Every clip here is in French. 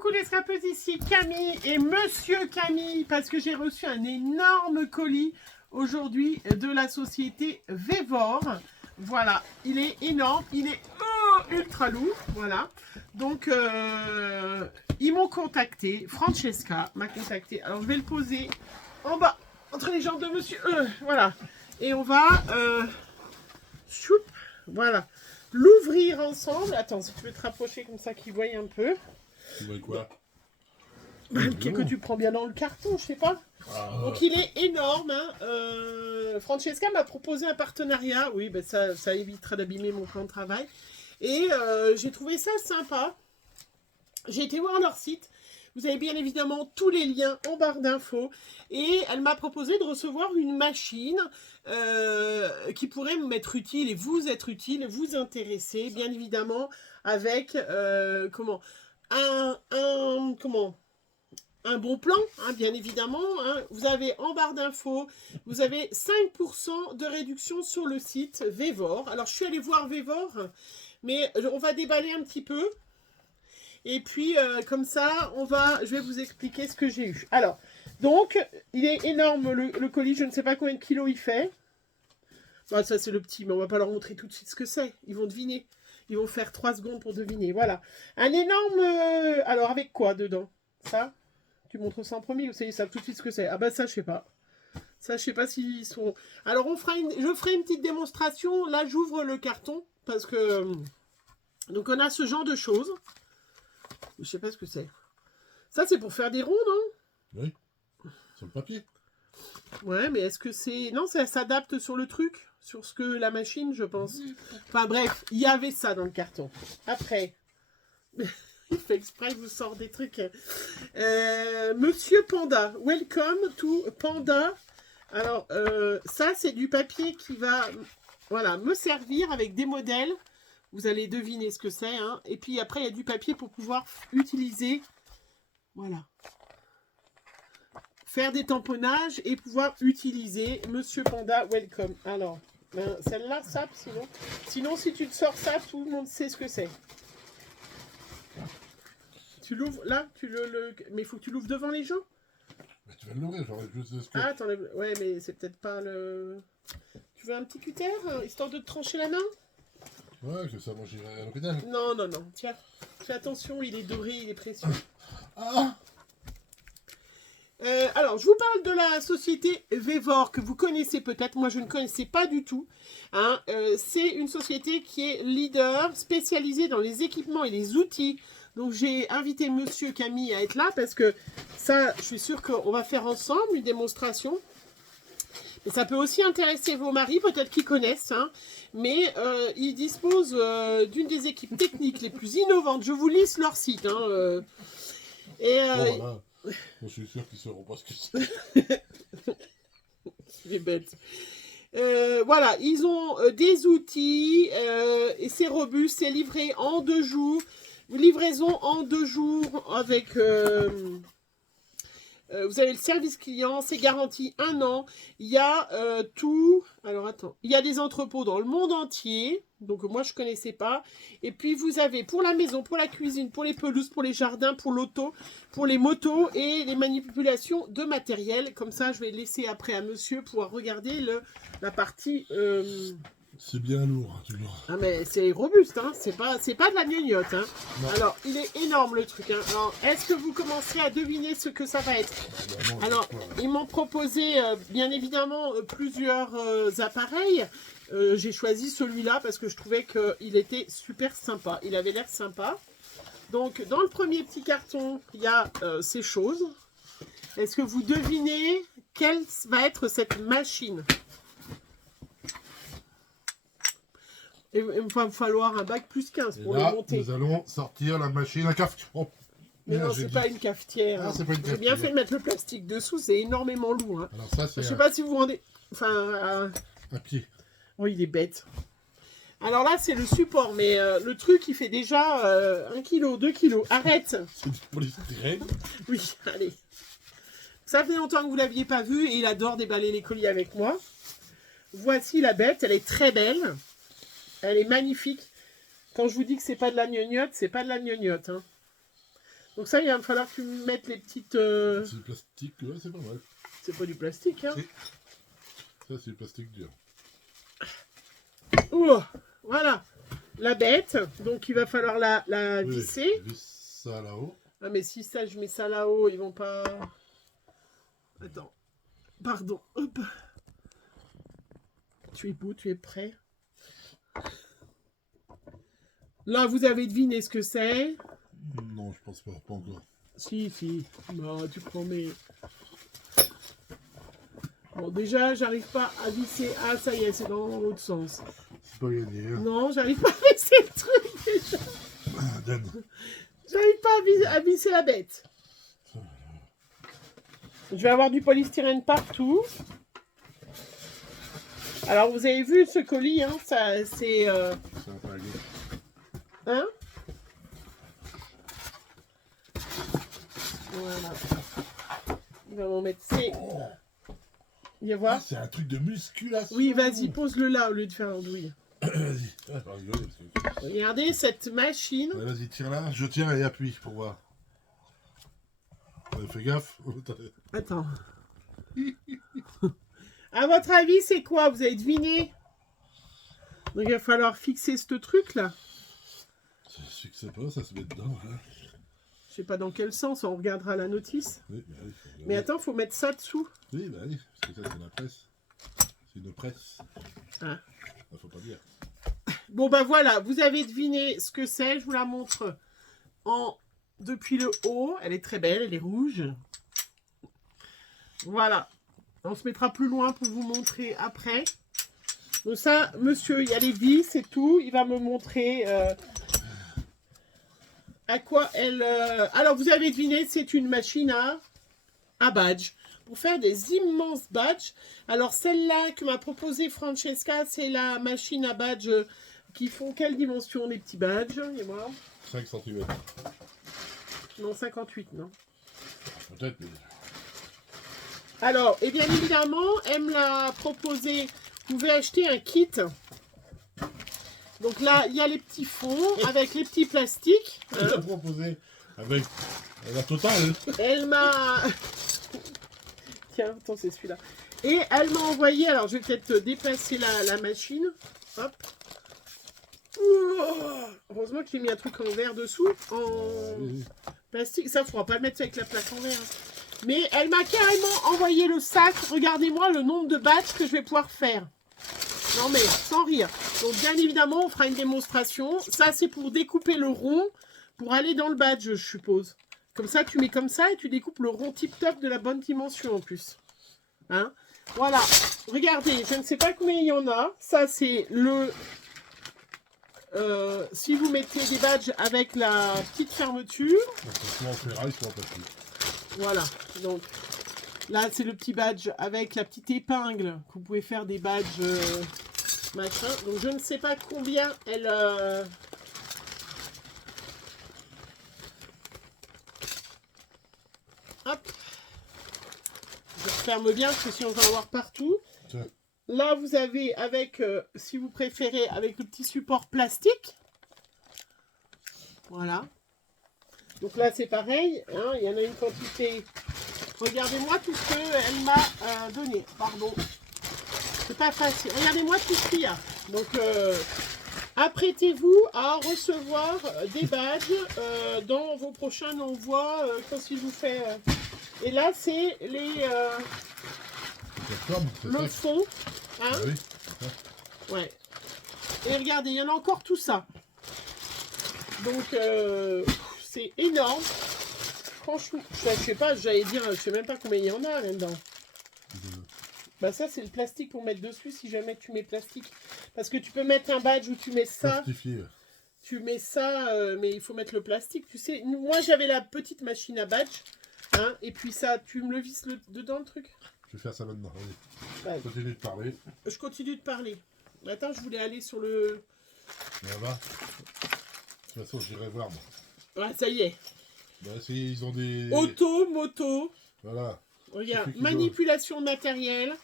coucou les scrapeuses, ici Camille et Monsieur Camille, parce que j'ai reçu un énorme colis aujourd'hui de la société Vévor. Voilà, il est énorme, il est ultra lourd, voilà. Donc, ils m'ont contacté, Francesca m'a contacté. Alors, je vais le poser en bas, entre les jambes de Monsieur, voilà. Et on va, choup, voilà, l'ouvrir ensemble. Attends, si tu veux te rapprocher comme ça, qu'ils voient un peu. Tu vois quoi? Que tu prends bien dans le carton, je sais pas. Ah. Donc il est énorme. Hein. Francesca m'a proposé un partenariat. Oui, ben ça évitera d'abîmer mon plan de travail. Et j'ai trouvé ça sympa. J'ai été voir leur site. Vous avez bien évidemment tous les liens en barre d'infos. Et elle m'a proposé de recevoir une machine qui pourrait m'être utile et vous être utile, vous intéresser, bien évidemment, avec un bon plan, hein, bien évidemment. Hein. Vous avez en barre d'infos, vous avez 5% de réduction sur le site Vévor. Alors, je suis allée voir Vévor, mais on va déballer un petit peu. Et puis, comme ça, je vais vous expliquer ce que j'ai eu. Alors, donc, il est énorme le colis. Je ne sais pas combien de kilos il fait. Ah, ça, c'est le petit, mais on ne va pas leur montrer tout de suite ce que c'est. Ils vont deviner. Ils vont faire 3 secondes pour deviner. Voilà. Un énorme... alors, avec quoi dedans? Ça? Tu montres ça en premier ou ça, ils savent tout de suite ce que c'est? Ah bah ça, je sais pas. Ça, je sais pas s'ils sont... Alors, je ferai une petite démonstration. Là, j'ouvre le carton parce que... donc, on a ce genre de choses. Je sais pas ce que c'est. Ça, c'est pour faire des ronds, non? Oui. Sur le papier. Ouais, mais est-ce que c'est... Non, ça s'adapte sur le truc. Sur ce que la machine, je pense. Enfin, bref, il y avait ça dans le carton. Après... Il fait exprès, il vous sort des trucs. Monsieur Panda, welcome to Panda. Alors, ça, c'est du papier qui va, voilà, me servir avec des modèles. Vous allez deviner ce que c'est. Hein. Et puis après, il y a du papier pour pouvoir utiliser, voilà, faire des tamponnages et pouvoir utiliser Monsieur Panda, welcome. Alors, celle-là, ça, sinon. Sinon, si tu te sors ça, tout le monde sait ce que c'est. Tu l'ouvres là, mais il faut que tu l'ouvres devant les gens. Mais tu vas l'ouvrir, j'aurais juste ce que... Ah, ouais, mais c'est peut-être pas le... Tu veux un petit cutter, histoire de te trancher la main? Ouais, que ça, moi j'irai à l'hôpital. Non, non, non, tiens, fais attention, il est doré, il est précieux. Ah. Alors, je vous parle de la société Vévor, que vous connaissez peut-être, moi je ne connaissais pas du tout. Hein. C'est une société qui est leader, spécialisée dans les équipements et les outils. Donc j'ai invité Monsieur Camille à être là parce que ça, je suis sûre qu'on va faire ensemble une démonstration. Et ça peut aussi intéresser vos maris, peut-être qu'ils connaissent. Hein, mais ils disposent d'une des équipes techniques les plus innovantes. Je vous liste leur site. Hein, voilà. Je suis sûr qu'ils ne sauront pas ce que c'est. C'est bête. Voilà, ils ont des outils et c'est robuste, c'est livré en 2 jours. Livraison en 2 jours avec... vous avez le service client, c'est garanti 1 an. Il y a tout... Alors attends, il y a des entrepôts dans le monde entier. Donc moi je ne connaissais pas. Et puis vous avez pour la maison, pour la cuisine, pour les pelouses, pour les jardins, pour l'auto, pour les motos et les manipulations de matériel. Comme ça je vais laisser après à monsieur pouvoir regarder la partie... C'est bien lourd, hein, tu vois. Ah mais c'est robuste, hein. C'est pas de la gnognotte. Hein. Alors, il est énorme le truc. Hein. Alors, est-ce que vous commencerez à deviner ce que ça va être? Alors, ils m'ont proposé, bien évidemment, plusieurs appareils. J'ai choisi celui-là parce que je trouvais qu'il était super sympa. Il avait l'air sympa. Donc, dans le premier petit carton, il y a ces choses. Est-ce que vous devinez quelle va être cette machine? Il va me falloir un bac plus 15 pour le monter. Nous allons sortir la machine à cafetière. Oh, mais non, c'est pas une cafetière. Ah, c'est pas une cafetière. J'ai bien fait de mettre le plastique dessous, c'est énormément lourd. Hein. Alors ça, c'est... Je sais pas si vous vous rendez... Enfin... Un pied. Oh, il est bête. Alors là, c'est le support, mais le truc, il fait déjà 1 kg, 2 kg. Arrête. C'est du polystyrène. Oui, allez. Ça fait longtemps que vous ne l'aviez pas vu et il adore déballer les colis avec moi. Voici la bête, elle est très belle. Elle est magnifique. Quand je vous dis que c'est pas de la gnognotte, c'est pas de la gnognotte. Hein. Donc ça, il va falloir que tu mettes les petites... C'est du plastique, ouais, c'est pas mal. C'est pas du plastique, hein. Si. Ça, c'est du plastique dur. Ouh, voilà. La bête. Donc, il va falloir la Oui, visser. visse ça là-haut. Ah, mais si ça, je mets ça là-haut, ils vont pas... Attends. Pardon. Hop. Tu es beau, tu es prêt. Là, vous avez deviné ce que c'est. Non, je pense pas, pas encore. Si, si. Non, tu promets. Bon, déjà, j'arrive pas à visser. Ah, ça y est, c'est dans l'autre sens. C'est pas gagné. Hein. Non, j'arrive pas à visser le truc déjà. Ah, Dan. J'arrive pas à visser la bête. Je vais avoir du polystyrène partout. Alors, vous avez vu ce colis, hein, ça, c'est... C'est un peu à gauche. Hein? Voilà. Il va m'en mettre... C'est... Viens voir. Ah, c'est un truc de musculation. Oui, vas-y, pose-le là au lieu de faire l'andouille. Vas-y. Ah, pas rigoler, parce que... Regardez cette machine. Ouais, vas-y, tire là. Je tiens et appuie pour voir. Fais gaffe. Attends. À votre avis, c'est quoi? Vous avez deviné? Donc, il va falloir fixer ce truc-là. Je sais que c'est pas, ça se met dedans. Hein. Je sais pas dans quel sens, on regardera la notice. Oui, bah oui, faut regarder. Mais attends, faut mettre ça dessous. Oui, bah oui, parce que ça, c'est la presse. C'est une presse. Ah. Bah, faut pas dire. Bon, bah voilà, vous avez deviné ce que c'est. Je vous la montre depuis le haut. Elle est très belle, elle est rouge. Voilà. On se mettra plus loin pour vous montrer après. Donc ça, monsieur, il y a les vis et tout. Il va me montrer à quoi elle... Alors, vous avez deviné, c'est une machine à badge. Pour faire des immenses badges. Alors, celle-là que m'a proposé Francesca, c'est la machine à badge qui font quelle dimension, les petits badges? Et moi 5 cm. Non, 58, non. Peut-être, mais... Alors, et bien évidemment, elle me l'a proposé. Vous pouvez acheter un kit. Donc là, il y a les petits fonds avec les petits plastiques. Tu l'as proposé avec la totale. Elle m'a... Tiens, attends, c'est celui-là. Et elle m'a envoyé... Alors, je vais peut-être déplacer la machine. Hop. Ouh, heureusement que j'ai mis un truc en verre dessous. En Oui. plastique. Ça, il ne faudra pas le mettre avec la plaque en verre. Mais elle m'a carrément envoyé le sac. Regardez-moi le nombre de badges que je vais pouvoir faire. Non mais, sans rire. Donc bien évidemment, on fera une démonstration. Ça, c'est pour découper le rond, pour aller dans le badge, je suppose. Comme ça, tu mets comme ça et tu découpes le rond tip-top de la bonne dimension en plus. Hein? Voilà. Regardez, je ne sais pas combien il y en a. Ça, c'est le... si vous mettez des badges avec la petite fermeture. Donc, soit en ferraille, soit en plastique. Voilà, donc là c'est le petit badge avec la petite épingle que vous pouvez faire des badges machin. Donc je ne sais pas combien elle... Hop. Je referme bien parce que sinon on va en voir partout. Tiens. Là vous avez avec, si vous préférez, avec le petit support plastique. Voilà. Donc là, c'est pareil, hein, il y en a une quantité. Regardez-moi tout ce qu'elle m'a donné. Pardon. C'est pas facile. Regardez-moi tout ce qu'il y a. Donc, apprêtez-vous à recevoir des badges dans vos prochains envois quand il vous fait... Et là, c'est les le fond. Hein? Ah oui, c'est ça. Ouais. Et regardez, il y en a encore tout ça. Donc, c'est énorme. Franchement, je sais pas, j'allais dire, je sais même pas combien il y en a là-dedans. Bah ça, c'est le plastique pour mettre dessus si jamais tu mets plastique. Parce que tu peux mettre un badge où tu mets ça. Plastifié. Tu mets ça, mais il faut mettre le plastique. Tu sais, moi j'avais la petite machine à badge. Hein, et puis ça, tu me le visses dedans le truc. Je vais faire ça maintenant. Allez. Ouais. Continue de parler. Je continue de parler. Attends, je voulais aller sur le... Là-bas. De toute façon, j'irai voir, moi. Ah, ça y est. Bah, ils ont des... Auto, moto. Voilà. Regarde, Qui manipulation de matériel.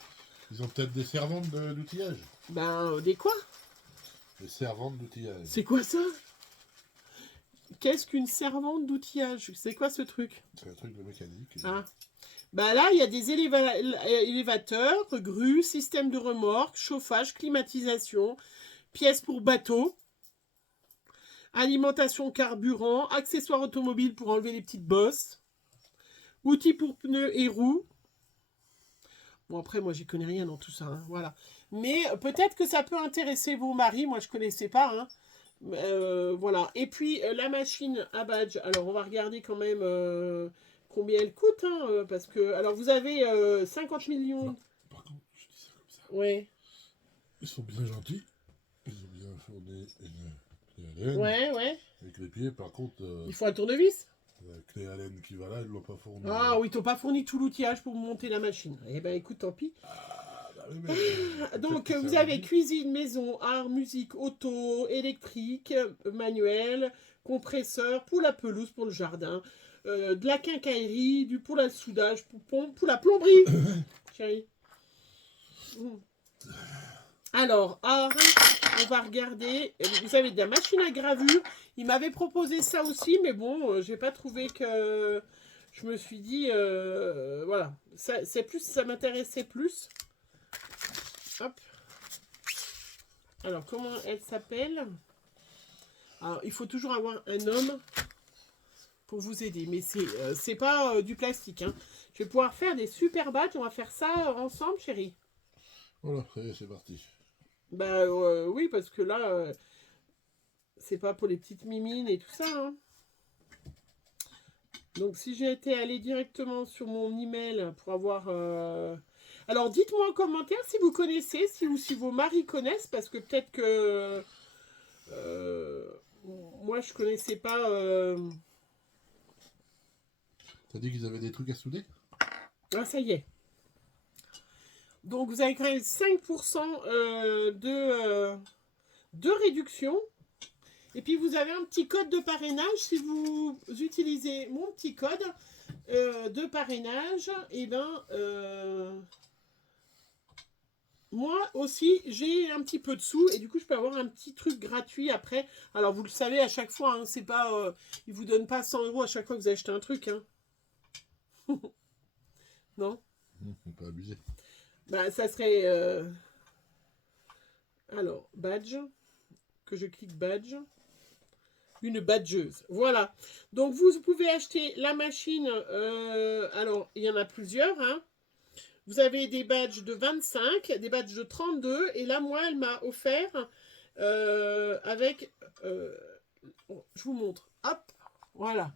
Ils ont peut-être des servantes d'outillage. Ben, des quoi? Des servantes d'outillage. C'est quoi ça? Qu'est-ce qu'une servante d'outillage? C'est quoi ce truc? C'est un truc de mécanique. Ah. Bah là, il y a des élévateurs, grues, système de remorque, chauffage, climatisation, pièces pour bateau, alimentation carburant, accessoires automobiles pour enlever les petites bosses, outils pour pneus et roues. Bon, après, moi, j'y connais rien dans tout ça, hein, voilà. Mais peut-être que ça peut intéresser vos maris, moi, je connaissais pas, hein. Voilà. Et puis, la machine à badge, alors, on va regarder quand même combien elle coûte, hein, parce que... Alors, vous avez 50 millions... Non, par contre, je dis ça comme ça. Ouais. Ils sont bien gentils. Ils ont bien fourni une clé Allen. Ouais. Avec les pieds, par contre, Il faut un tournevis. la clé Allen qui va là, ils ne l'ont pas fourni. Ah oui, ils t'ont pas fourni tout l'outillage pour monter la machine. Eh ben, écoute, tant pis. Bah oui, mais Donc, vous avez cuisine, maison, art, musique, auto, électrique, manuel, compresseur, pour la pelouse, pour le jardin, de la quincaillerie, pour le soudage, pour la plomberie. Chérie. Alors, art, on va regarder. Vous avez de la machine à gravure. Il m'avait proposé ça aussi, mais bon, j'ai pas trouvé que... Je me suis dit, voilà, ça m'intéressait plus. Hop. Alors, comment elle s'appelle? Alors, il faut toujours avoir un homme pour vous aider. Mais c'est pas du plastique, hein. Je vais pouvoir faire des super badges. On va faire ça ensemble, chérie. Voilà, ça y est, c'est parti. Bah oui, parce que là, c'est pas pour les petites mimines et tout ça, hein. Donc, si j'ai été allé directement sur mon email pour avoir... Alors, dites-moi en commentaire si vous connaissez, ou si vos maris connaissent, parce que peut-être que... moi, je connaissais pas... T'as dit qu'ils avaient des trucs à souder? Ah, ça y est. Donc, vous avez quand même 5% de réduction. Et puis, vous avez un petit code de parrainage. Si vous utilisez mon petit code de parrainage, et ben, moi aussi, j'ai un petit peu de sous. Et du coup, je peux avoir un petit truc gratuit après. Alors, vous le savez, à chaque fois, hein, c'est pas... ils vous donnent pas 100 € à chaque fois que vous achetez un truc. Hein. Non? Faut pas abuser. Bah, ça serait... Alors, badge. Que je clique badge. Une badgeuse. Voilà. Donc, vous pouvez acheter la machine. Alors, il y en a plusieurs. Hein. Vous avez des badges de 25, des badges de 32. Et là, moi, elle m'a offert avec... je vous montre. Hop. Voilà.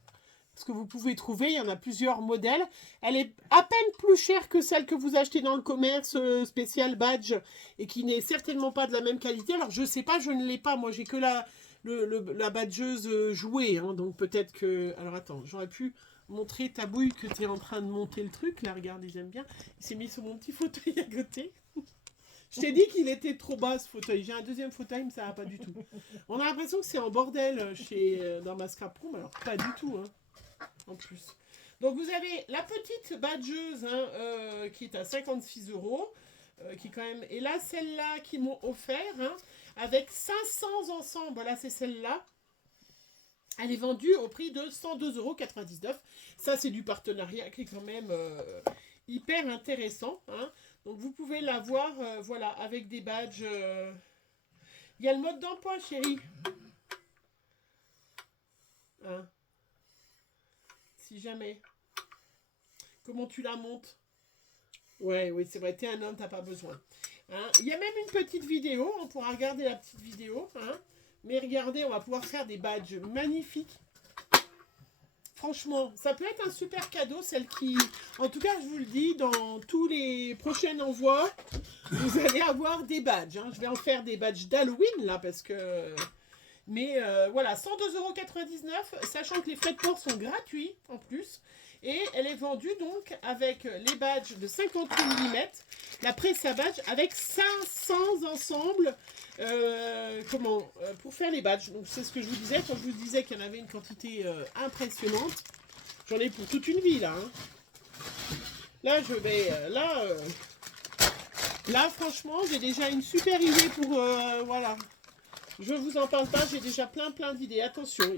Ce que vous pouvez trouver, il y en a plusieurs modèles. Elle est à peine plus chère que celle que vous achetez dans le commerce spécial badge et qui n'est certainement pas de la même qualité. Alors, je ne sais pas, je ne l'ai pas. Moi, j'ai que la badgeuse jouée. Hein, donc, peut-être que... Alors, attends, j'aurais pu montrer ta bouille que tu es en train de monter le truc. Là, regardez, j'aime bien. Il s'est mis sur mon petit fauteuil à côté. Je t'ai dit qu'il était trop bas, ce fauteuil. J'ai un deuxième fauteuil, mais ça va pas du tout. On a l'impression que c'est en bordel dans ma scrap room. Alors, pas du tout, hein. En plus. Donc vous avez la petite badgeuse hein, qui est à 56 €, qui quand même... Et là, celle-là qu'ils m'ont offert, hein, avec 500 ensemble, voilà, c'est celle-là. Elle est vendue au prix de 102,99 €. Ça, c'est du partenariat qui est quand même hyper intéressant. Hein. Donc vous pouvez l'avoir, voilà, avec des badges. Il y a le mode d'emploi, chérie. Hein. Si jamais. Comment tu la montes? Ouais, oui, c'est vrai, t'es un homme, t'as pas besoin. Hein. Il y a même une petite vidéo, on pourra regarder la petite vidéo. Hein. Mais regardez, on va pouvoir faire des badges magnifiques. Franchement, ça peut être un super cadeau, celle qui... En tout cas, je vous le dis, dans tous les prochains envois, vous allez avoir des badges. Hein. Je vais en faire des badges d'Halloween, là, parce que... Mais voilà, 102,99 €, sachant que les frais de port sont gratuits en plus. Et elle est vendue donc avec les badges de 58 mm, la presse à badge avec 500 ensembles pour faire les badges. Donc c'est ce que je vous disais, quand je vous disais qu'il y en avait une quantité impressionnante. J'en ai pour toute une vie là. Hein. Là, je vais... là, franchement, j'ai déjà une super idée pour... voilà. Je vous en parle pas, j'ai déjà plein d'idées. Attention,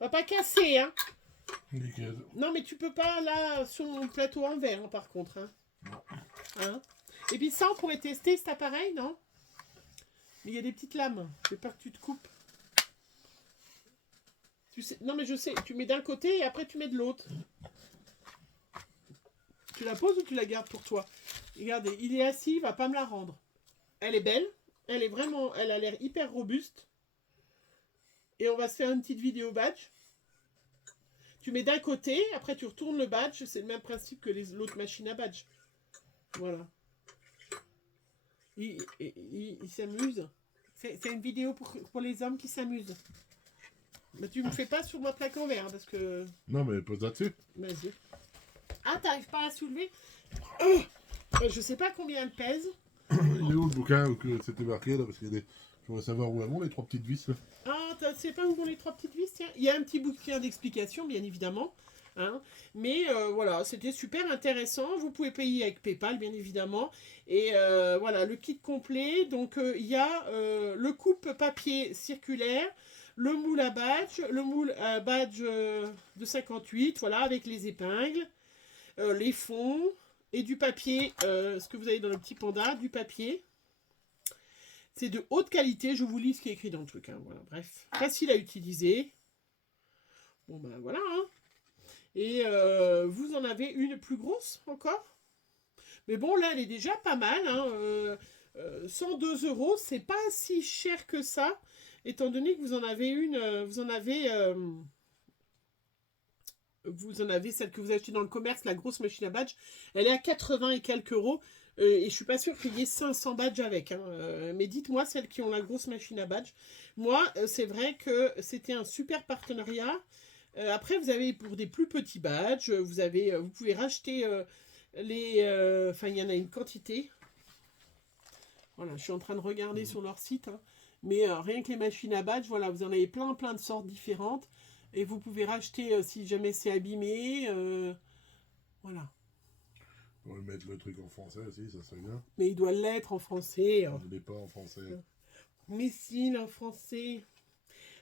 On va pas casser, hein. Nickel. Non, mais tu peux pas, là, sur mon plateau en verre, hein, par contre. Hein. Non. Hein. Et puis ça, on pourrait tester cet appareil, non? Mais il y a des petites lames. J'ai peur que tu te coupes. Tu sais... Non, mais je sais. Tu mets d'un côté et après, tu mets de l'autre. Tu la poses ou tu la gardes pour toi? Regardez, il est assis, il va pas me la rendre. Elle est belle. Elle est vraiment... Elle a l'air hyper robuste. Et on va se faire une petite vidéo badge. Tu mets d'un côté, après tu retournes le badge. C'est le même principe que l'autre machine à badge. Voilà. Il s'amuse. C'est une vidéo pour les hommes qui s'amusent. Mais tu me fais pas sur ma plaque en verre parce que... Non, mais pose là-dessus. Vas-y. Ah, t'arrives pas à soulever? Je sais pas combien elle pèse. Il est où le bouquin où que c'était marqué là? Parce qu'il y a des... Je voudrais savoir où elles vont les 3 petites vis là. Ah, tu sais pas où vont les 3 petites vis? Tiens, il y a un petit bouquin d'explication, bien évidemment. Hein. Mais voilà, c'était super intéressant. Vous pouvez payer avec PayPal, bien évidemment. Et voilà, le kit complet. Donc, il y a le coupe papier circulaire, le moule à badge, le moule à badge de 58, voilà, avec les épingles, les fonds et du papier, ce que vous avez dans le petit panda, du papier. C'est de haute qualité, je vous lis ce qui est écrit dans le truc. Hein. Voilà, bref, facile à utiliser. Bon ben voilà. Hein. Et vous en avez une plus grosse encore. Mais bon, là, elle est déjà pas mal. Hein. 102 €, c'est pas si cher que ça. Étant donné que vous en avez une, vous en avez celle que vous achetez dans le commerce, la grosse machine à badge. Elle est à 80 et quelques euros. Et je suis pas sûre qu'il y ait 500 badges avec. Hein. Mais dites-moi celles qui ont la grosse machine à badge. Moi, c'est vrai que c'était un super partenariat. Après, vous avez pour des plus petits badges, vous pouvez racheter enfin, il y en a une quantité. Voilà, je suis en train de regarder sur leur site. Hein. Mais rien que les machines à badge, voilà, vous en avez plein de sortes différentes. Et vous pouvez racheter si jamais c'est abîmé. Voilà. On va mettre le truc en français aussi, ça serait bien. Mais il doit l'être en français. Il n'est pas en français. Mais si, en français.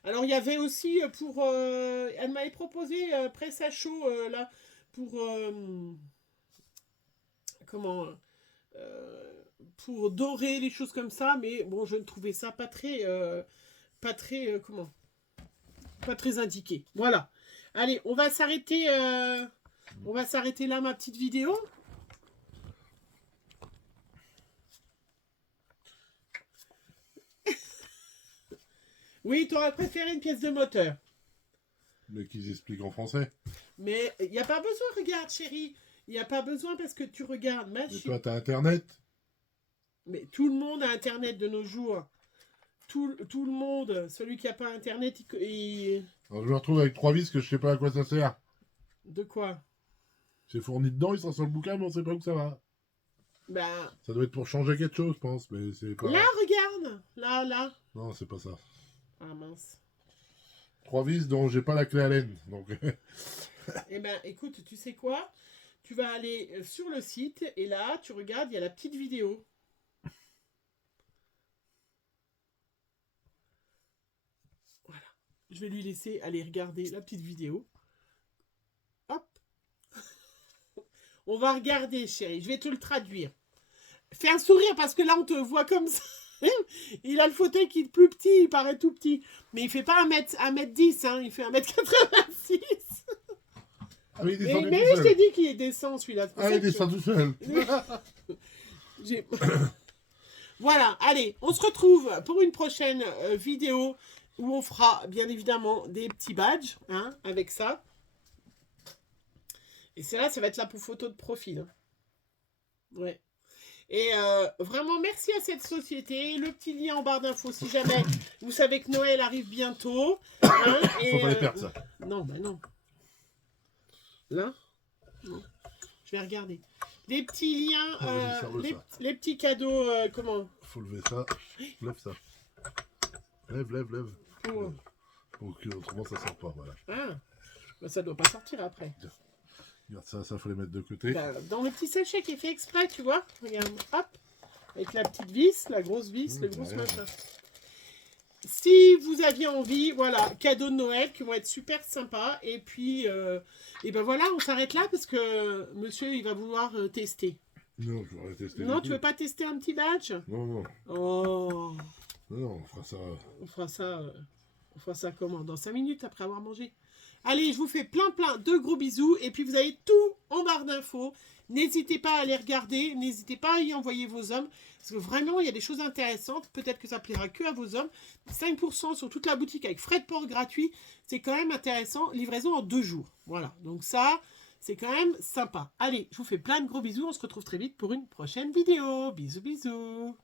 Alors, il y avait aussi pour... elle m'avait proposé presse à chaud, là, pour... comment pour dorer, les choses comme ça. Mais bon, je ne trouvais ça pas très... comment pas très indiqué. Voilà. Allez, on va s'arrêter... on va s'arrêter là, ma petite vidéo. Oui, tu aurais préféré une pièce de moteur. Mais qu'ils expliquent en français. Mais il n'y a pas besoin, regarde, chérie. Il n'y a pas besoin parce que tu regardes. Mais toi, t'as Internet. Mais tout le monde a Internet de nos jours. Tout le monde. Celui qui n'a pas Internet, il... Alors, je me retrouve avec 3 vis que je sais pas à quoi ça sert. De quoi? C'est fourni dedans, ils sont sur le bouquin, mais on sait pas où ça va. Bah... Ça doit être pour changer quelque chose, je pense, mais c'est pas... Là, regarde. Là. Non, c'est pas ça. Ah, mince. 3 vis dont j'ai pas la clé à laine, donc... Eh ben, écoute, tu sais quoi? Tu vas aller sur le site, et là, tu regardes, il y a la petite vidéo. Voilà. Je vais lui laisser aller regarder la petite vidéo. Hop. On va regarder, chérie. Je vais te le traduire. Fais un sourire, parce que là, on te voit comme ça. Il a le fauteuil qui est plus petit, il paraît tout petit. Mais il fait pas 1m10, hein, il fait 1m86. Ah, mais il descend mais je t'ai dit qu'il descend celui-là. Ah, il descend tout seul. Voilà, allez, on se retrouve pour une prochaine vidéo où on fera bien évidemment des petits badges, hein, avec ça. Et c'est là, ça va être là pour photo de profil. Hein. Ouais. Et vraiment, merci à cette société. Le petit lien en barre d'infos, si jamais vous savez que Noël arrive bientôt. Hein, Faut pas les perdre, ça. Non, bah non. Là non. Je vais regarder. Les petits liens, les petits cadeaux, comment? Faut lever ça. Lève ça. Lève. Oh. Pour que autrement ça sort pas, voilà. Ah, bah, ça doit pas sortir après. Regarde ça, faut les mettre de côté. Bah, dans le petit sachet qui est fait exprès, tu vois. Regarde, hop. Avec la petite vis, la grosse vis, le gros machin. si vous aviez envie, voilà, cadeaux de Noël qui vont être super sympas. Et puis, et ben voilà, on s'arrête là parce que monsieur, il va vouloir tester. Non, je voudrais tester. Non, tu veux pas tester un petit badge? Non, non. Oh, Non, on fera ça. on fera ça comment? Dans 5 minutes après avoir mangé. Allez, je vous fais plein de gros bisous. Et puis, vous avez tout en barre d'infos. N'hésitez pas à aller regarder. N'hésitez pas à y envoyer vos hommes. Parce que vraiment, il y a des choses intéressantes. Peut-être que ça plaira que à vos hommes. 5% sur toute la boutique avec frais de port gratuits. C'est quand même intéressant. Livraison en 2 jours. Voilà. Donc ça, c'est quand même sympa. Allez, je vous fais plein de gros bisous. On se retrouve très vite pour une prochaine vidéo. Bisous, bisous.